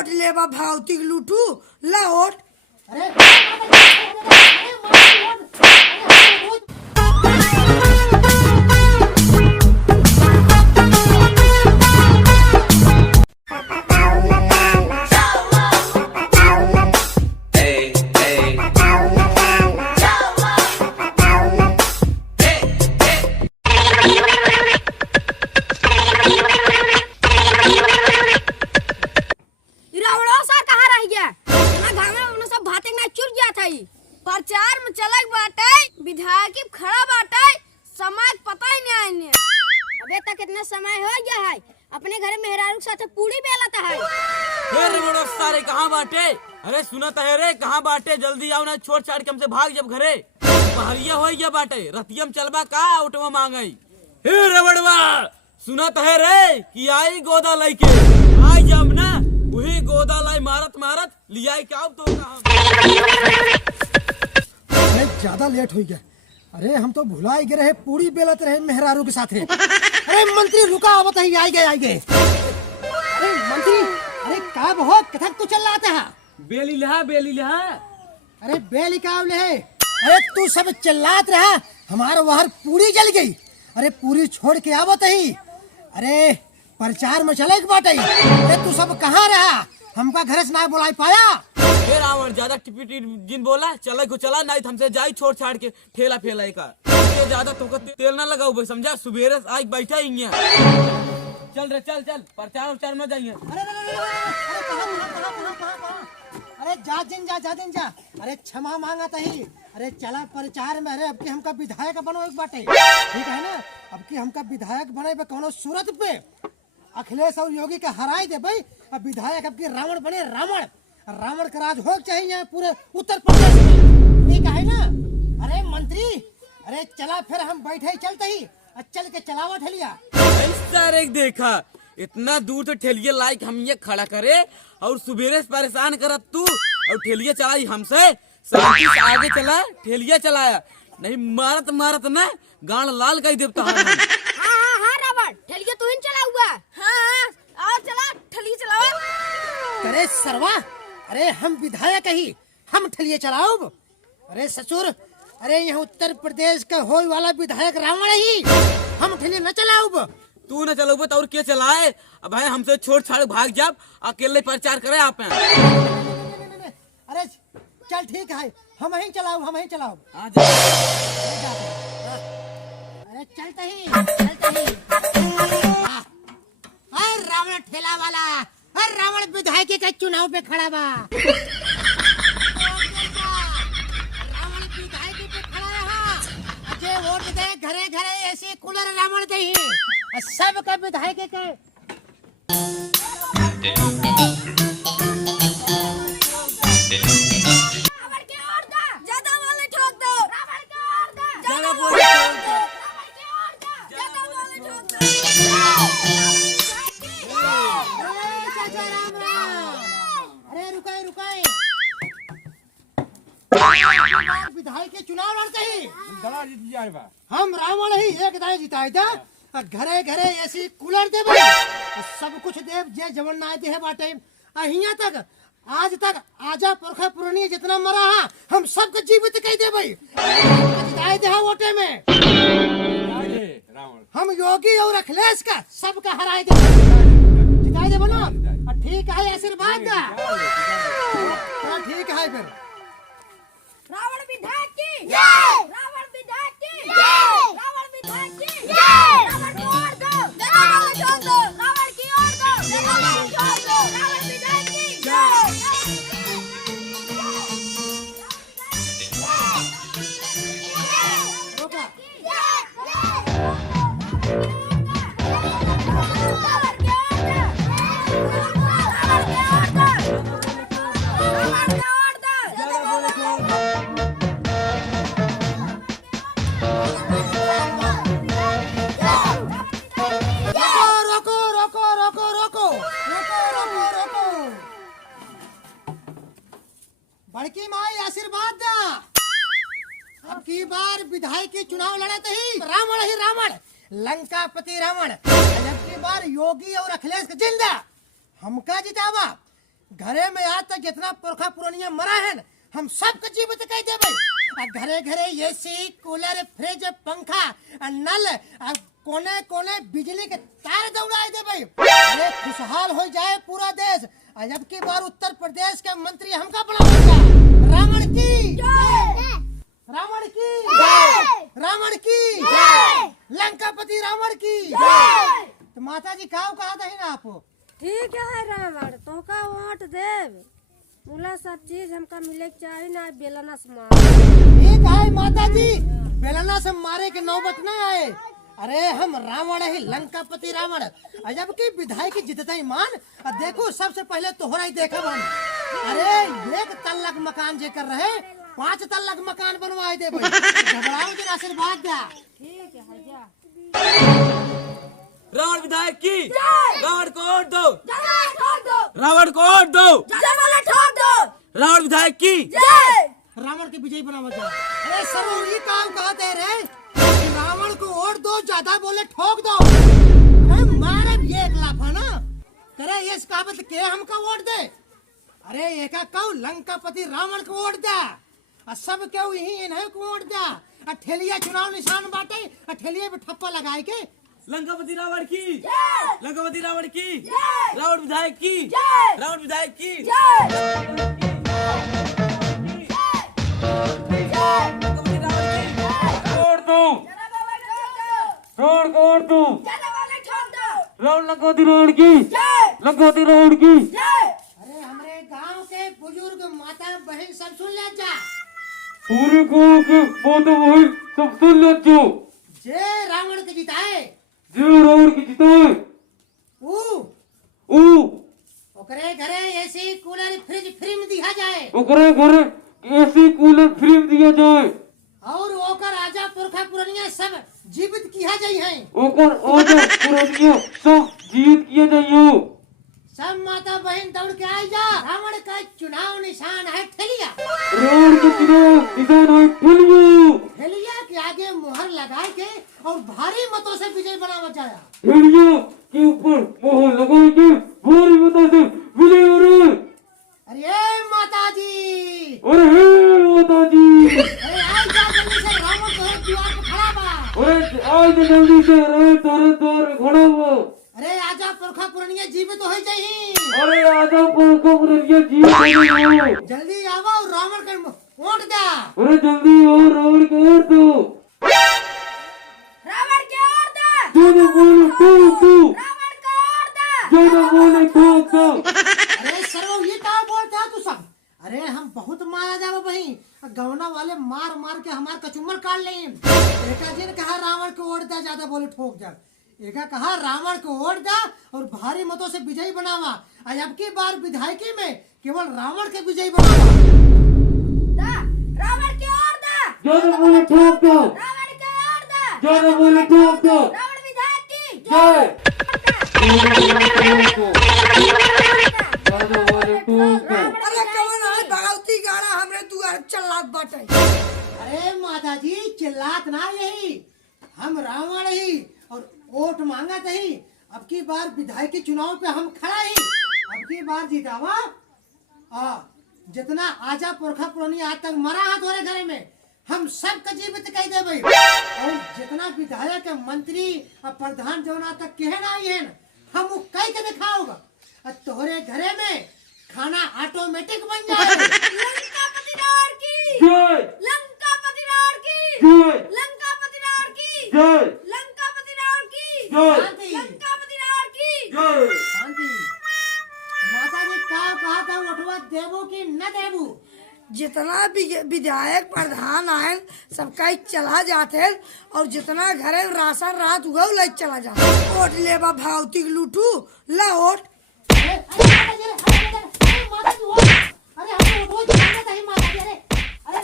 Vote लेबा भगवती लूटू ला vote. प्रचार में चलक बाटे, विधायक खड़ा बाटे, समाज पता ही नहीं आने। अबे तक इतना समय हो गया है, अपने घर में मेहरारू के साथ पूरी बेलाता है। फिर सारे कहाँ बाटे? अरे सुनत है रे, कहाँ बाटे? जल्दी आओ ना, छोड़ छाड़ के हमसे भाग जब घरे। पहरिया हो गया बाटे, रतियम चलबा का ऑटो मांगई। हे रबड़वा, सुनत है रे कि आई गोदा लाई के आई जब ना वही गोदा लाई मारत मारत लियाई क्या तो ज्यादा लेट हो गया। अरे हम तो भुला गए रहे, पूरी बेलत रहे मेहरारू के साथ। अरे मंत्री रुका, आवत है, आई गए। अरे मंत्री, अरे का बहुत कथक तो चल रहा था। बेली लहा। अरे बेली का ले, अरे तू सब चिल्लात रहा, हमारा वहर पूरी जल गई। अरे पूरी छोड़ के आवत ही, अरे प्रचार में चले बाटे। अरे तू सब कहाँ रहा, हमका घर से ना बुला पाया। फिर आवर ज्यादा टिपिटी जिन बोला चले को चला नहीं, हमसे जाई छोड़ छाड़ के ठेला फेला का ज्यादा तो तेल ना लगाओ भाई, समझा? सुबेरे आज बैठा ही चल रे, चल प्रचार उचार में जाइए। अरे जा दिन जा। अरे क्षमा मांगा तही। अरे चला प्रचार में। अरे अब की हमका विधायक बनो एक बाटे, ठीक है ना? अब की हमका विधायक बने पे कोनो सूरत पे अखिलेश और योगी के हराई दे भाई। अब विधायक अब की रावण बने, रावण का राज हो चाहिए पूरे उत्तर प्रदेश में, ठीक है ना? अरे मंत्री, अरे चला फिर हम बैठे चलते ही, चल के चलावा ठेलिया। सारे देखा इतना दूर तो ठेलिया लाइक हम ये खड़ा करे और सुबेरे से परेशान करत तू, और ठेलिया चलाई हमसे शांति से आगे चला, ठेलिया चलाया नहीं मारत ना गांड लाल कर देवता। हाँ रावण, ठेलिया तू ही चलाऊगा। हाँ और चला ठेलिया चलाओ। अरे सरवा, अरे हम विधायक ही, हम ठेलिया चलाओ। अरे ससुर, अरे यहाँ उत्तर प्रदेश का होने वाला विधायक रावण ही, हम ठेलिया न चलाओ। तू न चलो तो और क्या चलाए? अब भाई हमसे छोड़ छाड़ भाग जाब, अकेले प्रचार करे आप। अरे चल ठीक है, हम ही चलाओ। अरे चलते ही। रावण ठेला वाला, रावण विधायक के चुनाव पे खड़ा बा। रावण विधायक पे खड़ा रहा, अजय वोट दे, घरे ऐसे कूलर रावण दे ही, सब का विधायक के। विधायक के चुनाव लड़ते ही हम रावण ही एक दाए जिताए था। घरे ऐसी कूलर दे सब कुछ देव जे जवन ना दे बाटे। अहिया तक आज तक आजा पुरखा पुरानी जितना मरा है हम सबको जीवित कह दे भाई, जिताए दे वोटे में। हम योगी और अखिलेश का सबका हराए दे, जिताए दे बनो। ठीक है, आशीर्वाद दा। ठीक है फिर। रावण विधायक की जय, रावण विधायक की जय, रावण विधायक की जय, रावण की ओर दो, रावण छोड़ दो, रावण की ओर दो, रावण छोड़ दो, रावण विधायक की जय। बड़की माई आशीर्वाद दा। अब की बार विधायक के चुनाव लड़ते ही रावण लंकापति रावण। अब की बार योगी और अखिलेश का जिंदा हमका जितावा। घरे में आज तक जितना पुरखा पुरानिया मरा है न, हम सबके जीवित कह देवे। घरे घरे एसी कूलर फ्रिज पंखा नल कोने कोने बिजली के तार दौड़ाए देवे। अरे खुशहाल हो जाए पूरा देश। जब की बार उत्तर प्रदेश के मंत्री हमका बनाएगा। रावण की रावण की रावण की लंकापति रावण की। तो माता जी का कहा था ना आप? ठीक है रावण तो का वोट देव बोला सब चीज हमका मिले के चाहिए ना बेलना से मार। ठीक है माता जी, बेलना से मारे के नौबत न आए। अरे हम रावण है लंकापति रावण। जब की विधायक की जितता ईमान देखो सबसे पहले तोहरा ही देखा हम। अरे 1 तल्लक मकान जे कर रहे 5 तल्लक मकान बनवाए दे। घबराओ जरा आशीर्वाद दे। ठीक है जा। रावण विधायक की रावण को वोट दो। जय ठोक दो, रावण को वोट दो। जय वाला ठोक दो, रावण विधायक की जय। रावण के विजयी बनावा जाए। अरे सब ये काम कहते रहे रावण को वोट दो, ज्यादा बोले ठोक दो। मारे भी 1 लाफा ना तेरे ये काबत के हमका वोट दे। अरे एका कौ लंकापति रावण को वोट दे और सब क्यों यही इन्हें को वोट दे। ठेलिया चुनाव निशान बांटे ठेलिया पे ठप्पा लगाए के। लंकापति रावण की लंकापति रावण की जय। रावण विधायक की जय। रावण विधायक की जय। लंकापति रावण की वोट दो। जय वाला ठोक दो, रावण को वोट दो। जय वाला ठोक दो, रावण लंकापति रावण की जय। लंकापति रावण की जय। अरे हमारे गांव के बुजुर्ग माता बहन सब सुन ले जा। पूरे गांव के माता बहन सब सुन लो जो जे रावण के जिताए जो रावण की जिताए ओकरे घरे एसी कूलर फ्रिज फ्री में दिया जाए। ओकरे घरे एसी कूलर फ्री में दिया जाए। और ओकर आजा पुरखा पुरानिया सब जीवित किया जाई है। ओकर आजा पुरानिया सब जीवित किया जाइयो। सब माता बहन दौड़ के आई जा। रावण का चुनाव निशान है ठेलिया। रावण के चुनाव निशान है ठेलिया। ठेलिया के आगे मुहर लगा के और भारी मतों से विजय बनावा जाया। ठेलिया के ऊपर मोहर लगाए के भारी मतों से विजय हो रहे। अरे माता जी, अरे हे माता जी, अरे आई जा जल्दी से रावण तोहरे द्वार पे खड़ा बा। अरे आज जल्दी से रावण तारे द्वार खड़ा हुआ। अरे आजा पुरखा पुरानिया जीवित हो जाई। अरे आजा पुरखा पुरानिया जीवित हो जाइयो। जल्दी आवा और रावण के वोट दे। अरे जल्दी और रावण को वोट दो। रावण के ओर दे, जो बोले ठोक दो। रावण का ओर दे, जो बोले ठोक दो। अरे सर्व ये क्या बोलता है तू सब? अरे हम बहुत मारा जावे भाई। गवना वाले मार मार के हमार कचुम्बर काट ले। एका जी ने कहा रावण को वोट दे, ज्यादा बोले ठोक दे। एका कहा रावण को वोट दे और भारी मतों से विजयी बनावा। अब की बार विधायकी में केवल रावण के विजयी बनावा। दे, रावण के ओर दे, जो बोले ठोक दो। रावण के ओर दे, जो बोले ठोक दो। रावण विधायक की जय। अरे कवन है भगवती गाना हमरे दुआर चलात बाटे। अरे माता जी चिल्लात ना यही, हम रावण ही और वोट मांगत ही। अब की बार विधायकी चुनाव पे हम खड़ा ही। अब की बार जीतावा। जितना आजा पुरखा पुरानी आज तक मरा है तोरे घरे में हम सब का जीवित कह दे भाई। और जितना विधायक मंत्री और प्रधान जो आज तक कहे ना आई है हम वो कह के दिखाओगा। तोहरे घरे में खाना ऑटोमेटिक बन जाए। लंकापति रावण की जय। लंकापति रावण की जय। लंकापति रावण की जय। लंकापति रावण की जय। शांति लंकापति रावण की जय। शांति। माता जी का कहा था उठवा देवो की न देवो। जितना भी विधायक प्रधान आए सबका ही चला जाते और जितना घरे राशन रात हुआ ले चला जाते। वोट लेबा भगवती के लूटू ला वोट। माता जी अरे हम रोज जानते हैं माता जी। अरे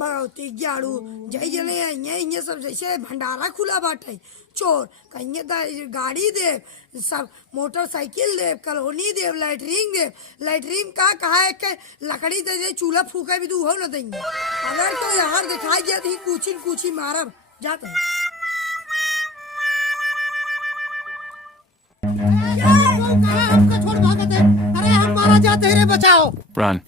भगवती जाड़ू जय जने ये सब जैसे भंडारा खुला बाटे। चोर कहीं गाड़ी दे, सब मोटरसाइकिल दे, कलोनी दे, लैटरिन दे। लैटरिन का कहा है कि लकड़ी दे दे चूल्हा फूका भी दू हो न देंगे। अगर तो यार दिखाई दिया तो कुछ मारब। जाते हैं। हमको छोड़ भागते, अरे हम मारा जाते रे, बचाओ। Run.